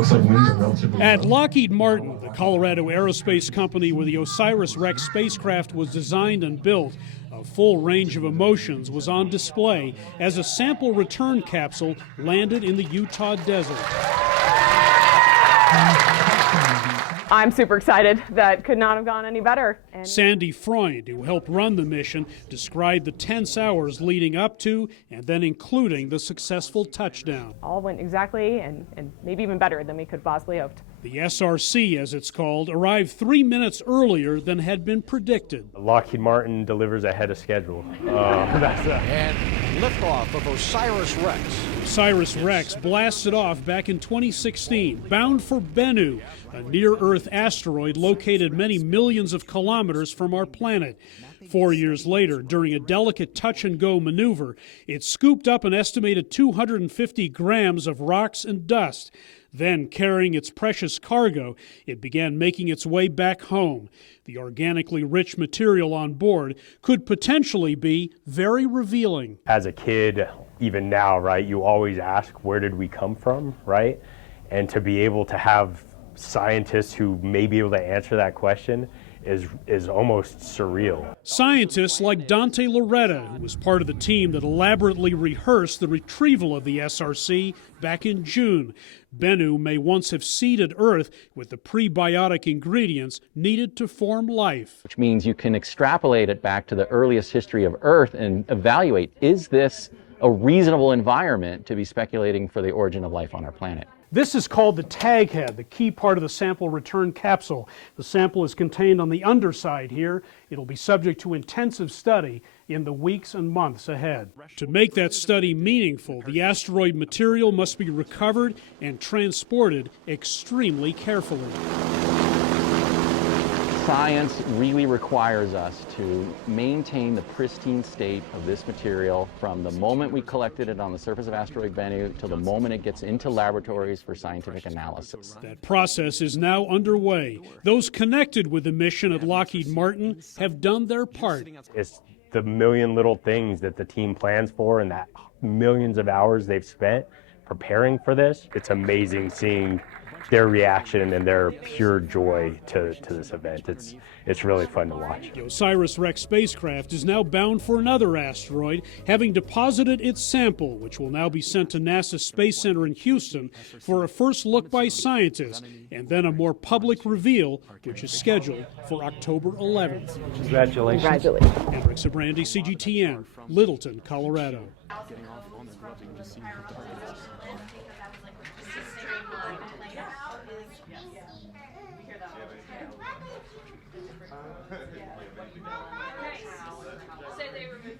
looks like wings are relatively At low. Lockheed Martin, the Colorado aerospace company where the Osiris Rex spacecraft was designed and built, a full range of emotions was on display as a sample return capsule landed in the Utah desert. I'm super excited. That could not have gone any better. And Sandy Freund, who helped run the mission, described the tense hours leading up to and then including the successful touchdown. all went exactly and maybe even better than we could have possibly hoped. The SRC, as it's called, arrived 3 minutes earlier than had been predicted. Lockheed Martin delivers ahead of schedule. And liftoff of Osiris Rex. Osiris Rex blasted off back in 2016, bound for Bennu, a near-Earth asteroid located many millions of kilometers from our planet. 4 years later, during a delicate touch-and-go maneuver, it scooped up an estimated 250 grams of rocks and dust. Then, carrying its precious cargo, it began making its way back home. The organically rich material on board could potentially be very revealing. As a kid, even now, right, you always ask, where did we come from, right? And to be able to have scientists who may be able to answer that question is almost surreal. Scientists like Dante Loretta, who was part of the team that elaborately rehearsed the retrieval of the SRC back in June. Bennu may once have seeded Earth with the prebiotic ingredients needed to form life. Which means you can extrapolate it back to the earliest history of Earth and evaluate, is this a reasonable environment to be speculating for the origin of life on our planet? This is called the tag head, the key part of the sample return capsule. The sample is contained on the underside here. It'll be subject to intensive study in the weeks and months ahead. To make that study meaningful, the asteroid material must be recovered and transported extremely carefully. Science really requires us to maintain the pristine state of this material from the moment we collected it on the surface of asteroid Bennu to the moment it gets into laboratories for scientific analysis. That process is now underway. Those connected with the mission at Lockheed Martin have done their part. It's the million little things that the team plans for and that millions of hours they've spent preparing for this. It's amazing seeing their reaction and their pure joy to this event. It's really fun to watch. The Osiris Rex spacecraft is now bound for another asteroid, having deposited its sample, which will now be sent to NASA Space Center in Houston for a first look by scientists, and then a more public reveal, which is scheduled for October 11th. Congratulations. Congratulations. Hendrik Sybrandy, CGTN, Littleton, Colorado. Say they removed.